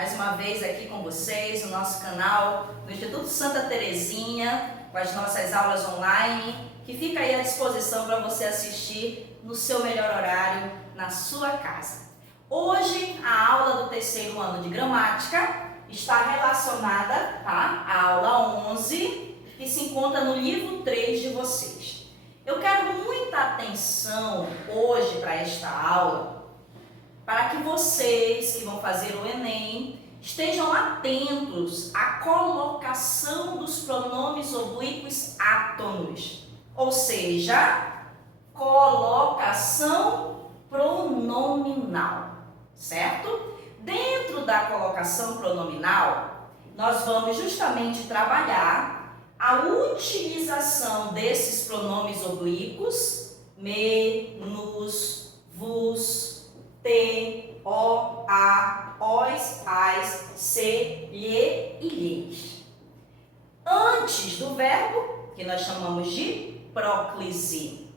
mais uma vez aqui com vocês no nosso canal do Instituto Santa Terezinha, com as nossas aulas online, que fica aí à disposição para você assistir no seu melhor horário, na sua casa. Hoje, a aula do terceiro ano de gramática está relacionada, tá, à aula 11, que se encontra no livro 3 de vocês. Eu quero muita atenção hoje para esta aula, para que vocês que vão fazer o Enem estejam atentos à colocação dos pronomes oblíquos átonos, ou seja, colocação pronominal, certo? Dentro da colocação pronominal, nós vamos justamente trabalhar a utilização desses pronomes oblíquos, me, nos, vos, te, o, a, os, as, se, lhe e lhes. Antes do verbo, que nós chamamos de próclise.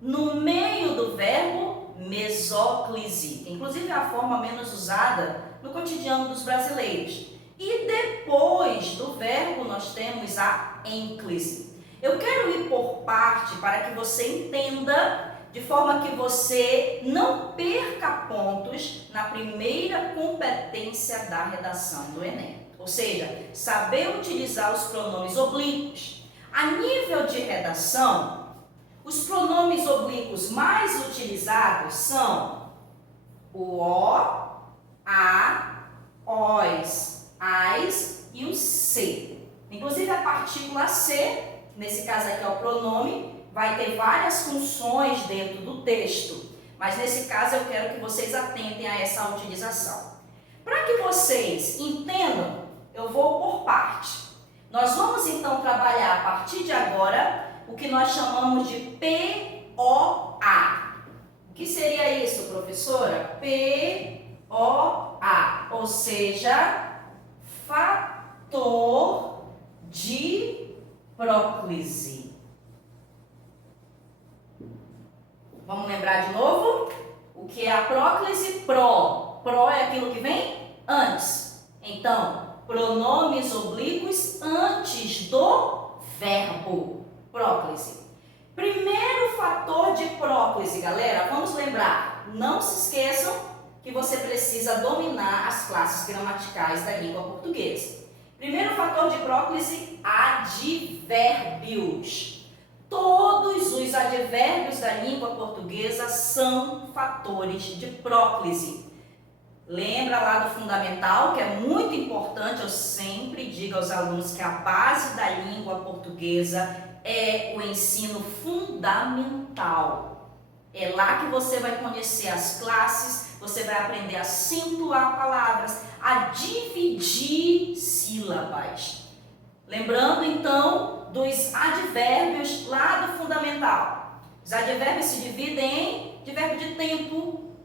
No meio do verbo, mesóclise, que inclusive é a forma menos usada no cotidiano dos brasileiros. E depois do verbo, nós temos a ênclise. Eu quero ir por parte para que você entenda, de forma que você não perca pontos na primeira competência da redação do Enem. Ou seja, saber utilizar os pronomes oblíquos. A nível de redação, os pronomes oblíquos mais utilizados são o o, a, os, as e o se. Inclusive a partícula se, nesse caso aqui é o pronome, vai ter várias funções dentro do texto, mas nesse caso eu quero que vocês atentem a essa utilização. Para que vocês entendam, eu vou por parte. Nós vamos então trabalhar a partir de agora o que nós chamamos de POA. O que seria isso, professora? POA, ou seja, fator de próclise. Vamos lembrar de novo? O que é a próclise? Pró. Pró é aquilo que vem antes. Então, pronomes oblíquos antes do verbo. Próclise. Primeiro fator de próclise, galera, vamos lembrar. Não se esqueçam que você precisa dominar as classes gramaticais da língua portuguesa. Primeiro fator de próclise, advérbios. Todos os advérbios da língua portuguesa são fatores de próclise. Lembra lá do fundamental, que é muito importante, eu sempre digo aos alunos que a base da língua portuguesa é o ensino fundamental. É lá que você vai conhecer as classes, você vai aprender a acentuar palavras, a dividir sílabas. Lembrando então dos advérbios lá do fundamental. Os advérbios se dividem em advérbio de tempo,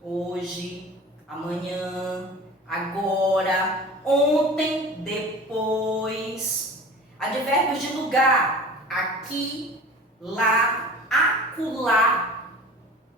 hoje, amanhã, agora, ontem, depois. Advérbios de lugar, aqui, lá, acolá.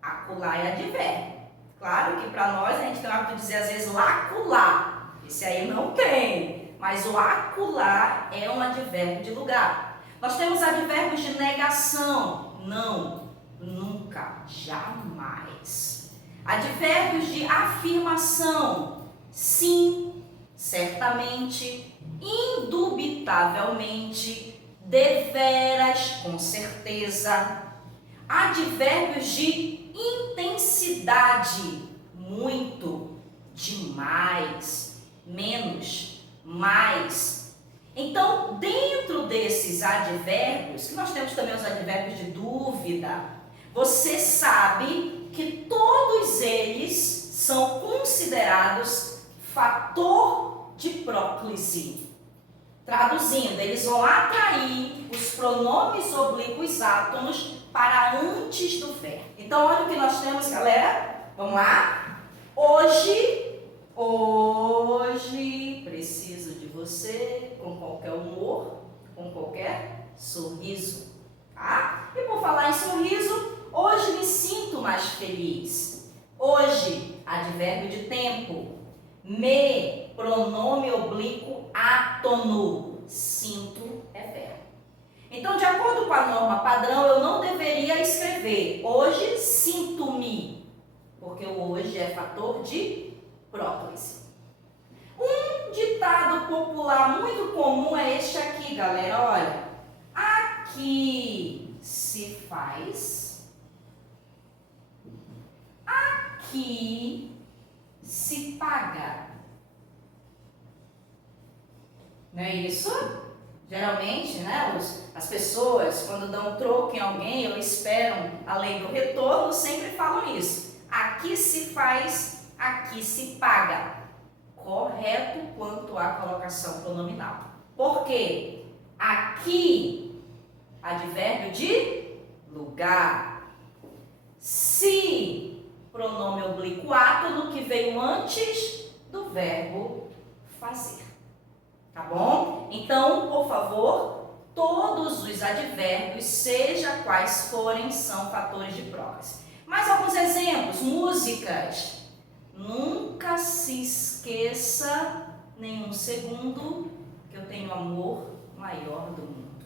Acolá é advérbio. Claro que para nós a gente tem o hábito de dizer às vezes lacular. Esse aí não tem. Mas o acular é um advérbio de lugar. Nós temos advérbios de negação. Não, nunca, jamais. Advérbios de afirmação. Sim, certamente, indubitavelmente, deveras, com certeza. Advérbios de intensidade. Muito, demais, menos, mais. Então, dentro desses advérbios, que nós temos também os advérbios de dúvida, você sabe que todos eles são considerados fator de próclise. Traduzindo, eles vão atrair os pronomes oblíquos átonos para antes do verbo. Então, olha o que nós temos, galera. Vamos lá? Hoje, preciso de você com qualquer humor, com qualquer sorriso, tá? E por falar em sorriso, hoje me sinto mais feliz. Hoje, advérbio de tempo. Me, pronome oblíquo átono. Sinto é verbo. Então, de acordo com a norma padrão, eu não deveria escrever hoje sinto-me, porque o hoje é fator de próclise. Um ditado popular muito comum é este aqui, galera. Olha, aqui se faz, aqui se paga. Não é isso? Geralmente, né, as pessoas, quando dão um troco em alguém ou esperam além do retorno, sempre falam isso. Aqui se faz, aqui se paga. Correto quanto à colocação pronominal. Por quê? Aqui, advérbio de lugar. Se, pronome oblíquo átono, que veio antes do verbo fazer. Tá bom? Então, por favor, todos os advérbios, seja quais forem, são fatores de próclise. Mais alguns exemplos. Músicas. Nunca se esqueça nenhum segundo que eu tenho amor maior do mundo.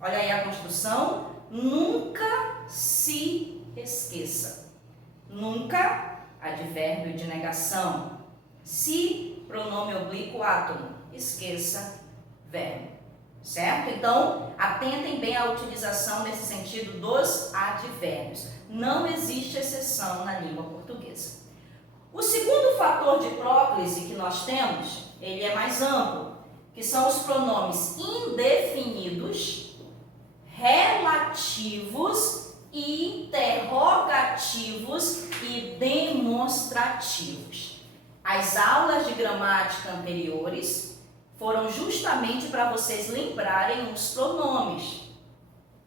Olha aí a construção. Nunca se esqueça. Nunca, advérbio de negação. Se, pronome oblíquo átono. Esqueça, verbo. Certo? Então, atentem bem à utilização nesse sentido dos advérbios. Não existe exceção na língua portuguesa. O segundo fator de próclise que nós temos, ele é mais amplo, que são os pronomes indefinidos, relativos, interrogativos e demonstrativos. As aulas de gramática anteriores foram justamente para vocês lembrarem os pronomes.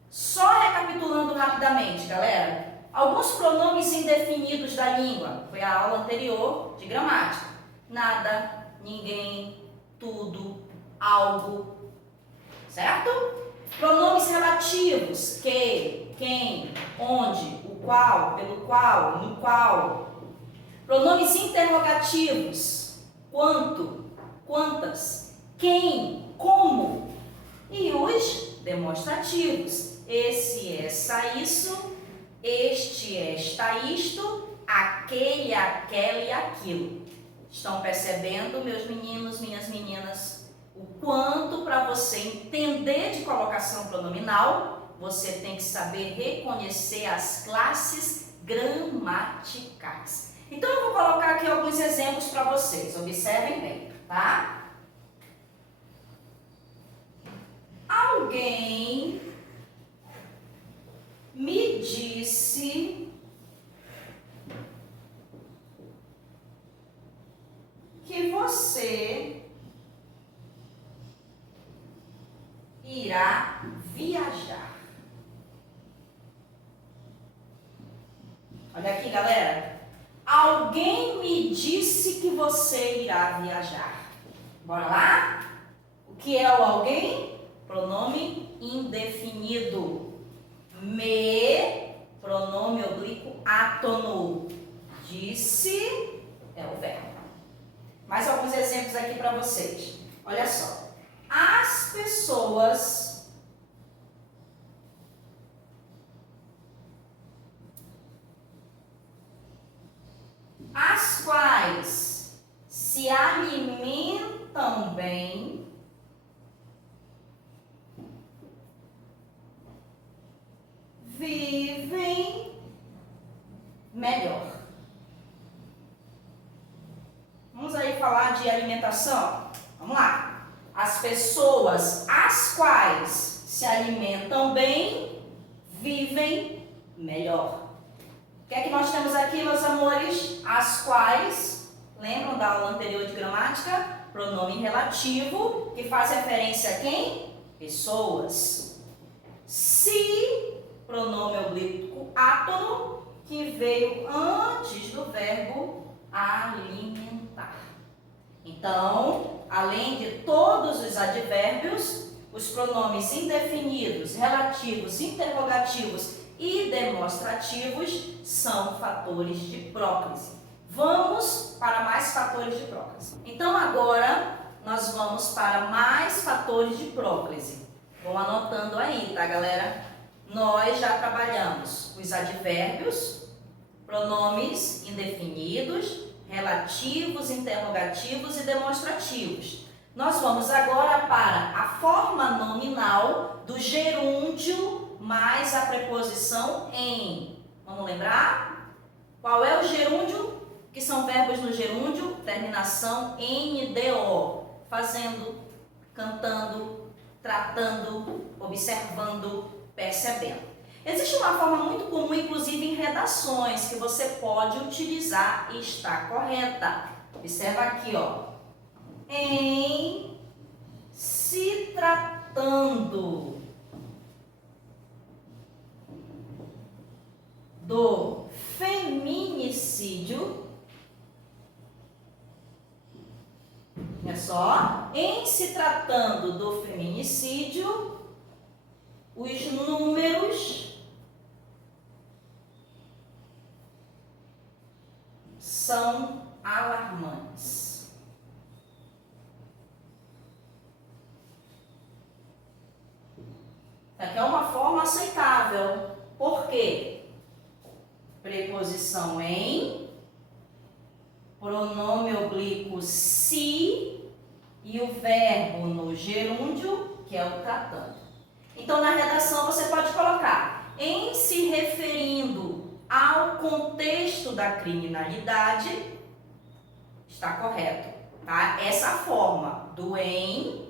Só recapitulando rapidamente, galera. Alguns pronomes indefinidos da língua, foi a aula anterior de gramática. Nada, ninguém, tudo, algo, certo? Pronomes relativos, que, quem, onde, o qual, pelo qual, no qual. Pronomes interrogativos, quanto, quantas, quem, como. E os demonstrativos, esse, essa, isso. Este, esta, isto, aquele, aquela e aquilo. Estão percebendo, meus meninos, minhas meninas, o quanto para você entender de colocação pronominal, você tem que saber reconhecer as classes gramaticais. Então, eu vou colocar aqui alguns exemplos para vocês. Observem bem, tá? Alguém me disse que você irá viajar. Olha aqui, galera. Alguém me disse que você irá viajar. Bora lá? O que é o alguém? Pronome indefinido. Me, pronome oblíquo átono. Disse é o verbo. Mais alguns exemplos aqui para vocês. Olha só. As pessoas as quais se alimentam bem vivem melhor. Vamos aí falar de alimentação? Vamos lá. As pessoas as quais se alimentam bem vivem melhor. O que é que nós temos aqui, meus amores? As quais, lembram da aula anterior de gramática? Pronome relativo, que faz referência a quem? Pessoas. Se, pronome oblíquo átono, que veio antes do verbo alimentar. Então, além de todos os advérbios, os pronomes indefinidos, relativos, interrogativos e demonstrativos são fatores de próclise. Vamos para mais fatores de próclise. Então agora nós vamos para mais fatores de próclise. Vão anotando aí, tá, galera? Nós já trabalhamos os advérbios, pronomes indefinidos, relativos, interrogativos e demonstrativos. Nós vamos agora para a forma nominal do gerúndio mais a preposição em. Vamos lembrar? Qual é o gerúndio? Que são verbos no gerúndio, terminação NDO. Fazendo, cantando, tratando, observando, percebendo. Existe uma forma muito comum, inclusive em redações, que você pode utilizar e está correta. Observa aqui, ó. Em se tratando do feminicídio, é só, em se tratando do feminicídio, os números são alarmantes. Aqui é uma forma aceitável. Por quê? Preposição em, pronome oblíquo se e o verbo no gerúndio, que é o tratando. Então, na redação você pode colocar em se referindo ao contexto da criminalidade, está correto, tá? Essa forma do em,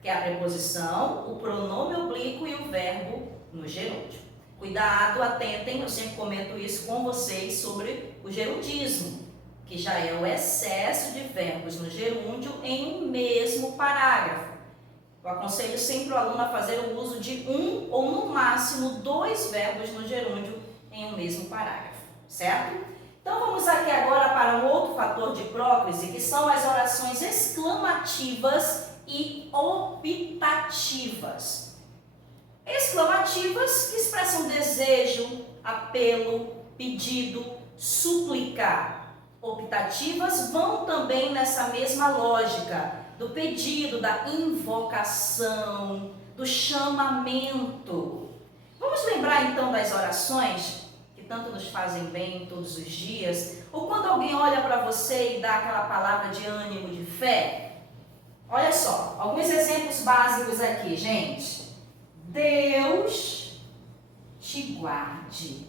que é a preposição, o pronome oblíquo e o verbo no gerúndio. Cuidado, atentem, eu sempre comento isso com vocês sobre o gerundismo, que já é o excesso de verbos no gerúndio em um mesmo parágrafo. Eu aconselho sempre o aluno a fazer o uso de um ou no máximo 2 verbos no gerúndio em um mesmo parágrafo, certo? Então vamos aqui agora para um outro fator de próclise, que são as orações exclamativas e optativas. Exclamativas que expressam desejo, apelo, pedido, súplica. Optativas vão também nessa mesma lógica do pedido, da invocação, do chamamento. Vamos lembrar então das orações que tanto nos fazem bem todos os dias? Ou quando alguém olha para você e dá aquela palavra de ânimo, de fé? Olha só, alguns exemplos básicos aqui, gente. Deus te guarde.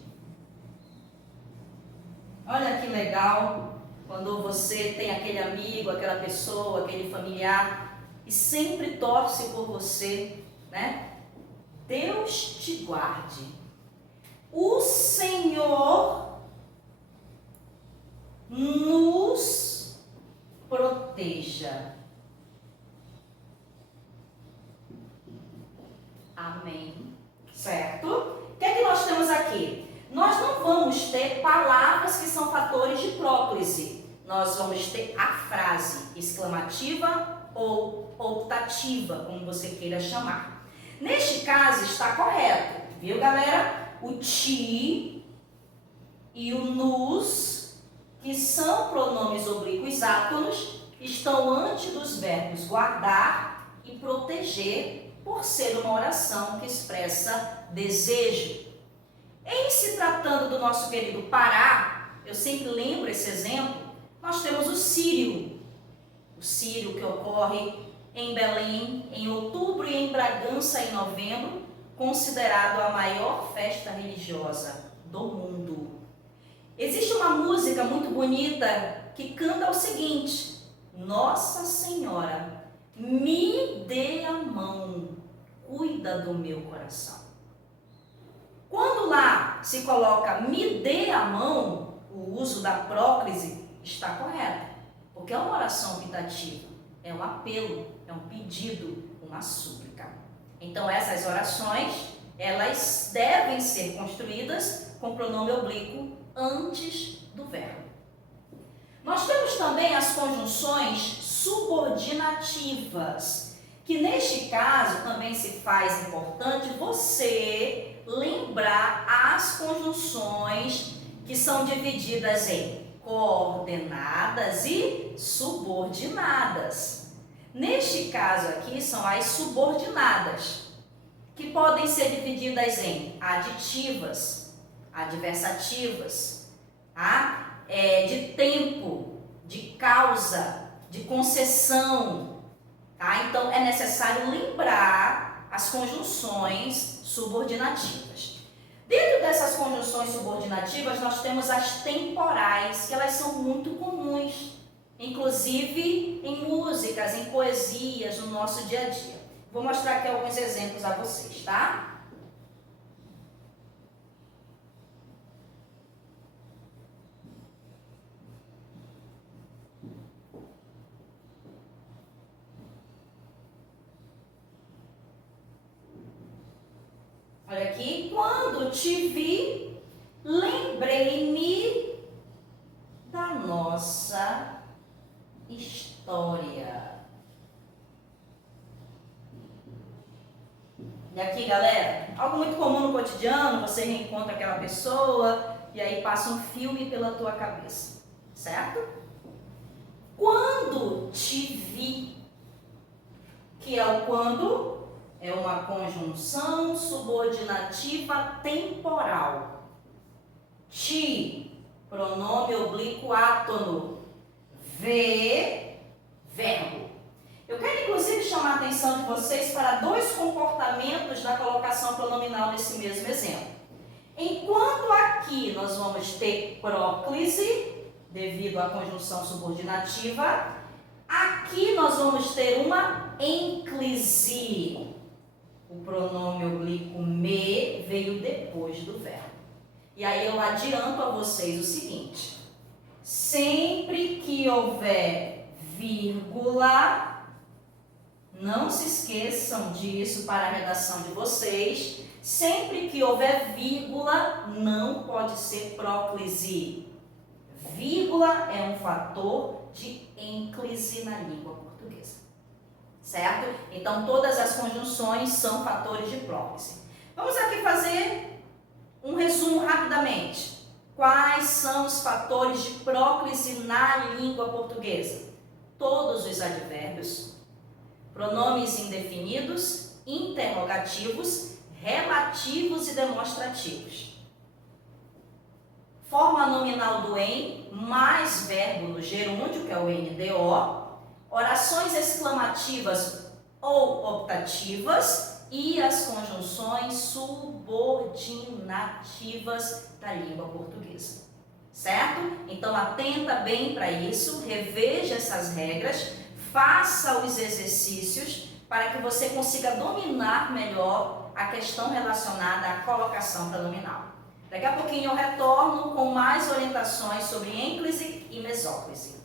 Olha que legal quando você tem aquele amigo, aquela pessoa, aquele familiar e sempre torce por você, né? Deus te guarde. O Senhor nos proteja. Amém. Certo? O que é que nós temos aqui? Nós não vamos ter palavras que são fatores de próclise. Nós vamos ter a frase exclamativa ou optativa, como você queira chamar. Neste caso está correto, viu, galera? O ti e o nos, que são pronomes oblíquos átonos, estão antes dos verbos guardar e proteger, por ser uma oração que expressa desejo. Em se tratando do nosso querido Pará, eu sempre lembro esse exemplo, nós temos o Sírio. O Sírio que ocorre em Belém em outubro e em Bragança em novembro, considerado a maior festa religiosa do mundo. Existe uma música muito bonita que canta o seguinte: Nossa Senhora, me dê a mão, cuida do meu coração. Quando lá se coloca me dê a mão, o uso da próclise está correto, porque é uma oração optativa, é um apelo, é um pedido, uma súplica. Então essas orações, elas devem ser construídas com pronome oblíquo antes do verbo. Nós temos também as conjunções subordinativas, que neste caso também se faz importante você lembrar as conjunções que são divididas em coordenadas e subordinadas. Neste caso aqui são as subordinadas, que podem ser divididas em aditivas, adversativas, tá? De tempo, de causa, de concessão, tá? Então é necessário lembrar as conjunções subordinativas. Dentro dessas conjunções subordinativas, nós temos as temporais, que elas são muito comuns, inclusive em músicas, em poesias, no nosso dia a dia. Vou mostrar aqui alguns exemplos a vocês, tá? Olha aqui, quando te vi, lembrei-me da nossa história. E aqui, galera, algo muito comum no cotidiano, você reencontra aquela pessoa e aí passa um filme pela tua cabeça, certo? Quando te vi, que é o quando, é uma conjunção subordinativa temporal. Ti, pronome oblíquo átono. Ver, verbo. Eu quero inclusive chamar a atenção de vocês para dois comportamentos da colocação pronominal nesse mesmo exemplo. Enquanto aqui nós vamos ter próclise, devido à conjunção subordinativa, aqui nós vamos ter uma ênclise. O pronome oblíquo me veio depois do verbo. E aí eu adianto a vocês o seguinte: sempre que houver vírgula, não se esqueçam disso para a redação de vocês, sempre que houver vírgula, não pode ser próclise. Vírgula é um fator de ênclise na língua portuguesa, certo? Então, todas as conjunções são fatores de próclise. Vamos aqui fazer um resumo rapidamente. Quais são os fatores de próclise na língua portuguesa? Todos os advérbios, pronomes indefinidos, interrogativos, relativos e demonstrativos. Forma nominal do em, mais verbo no gerúndio, que é o NDO, orações exclamativas ou optativas e as conjunções subordinativas da língua portuguesa, certo? Então, atenta bem para isso, reveja essas regras, faça os exercícios para que você consiga dominar melhor a questão relacionada à colocação pronominal. Daqui a pouquinho eu retorno com mais orientações sobre ênclise e mesóclise.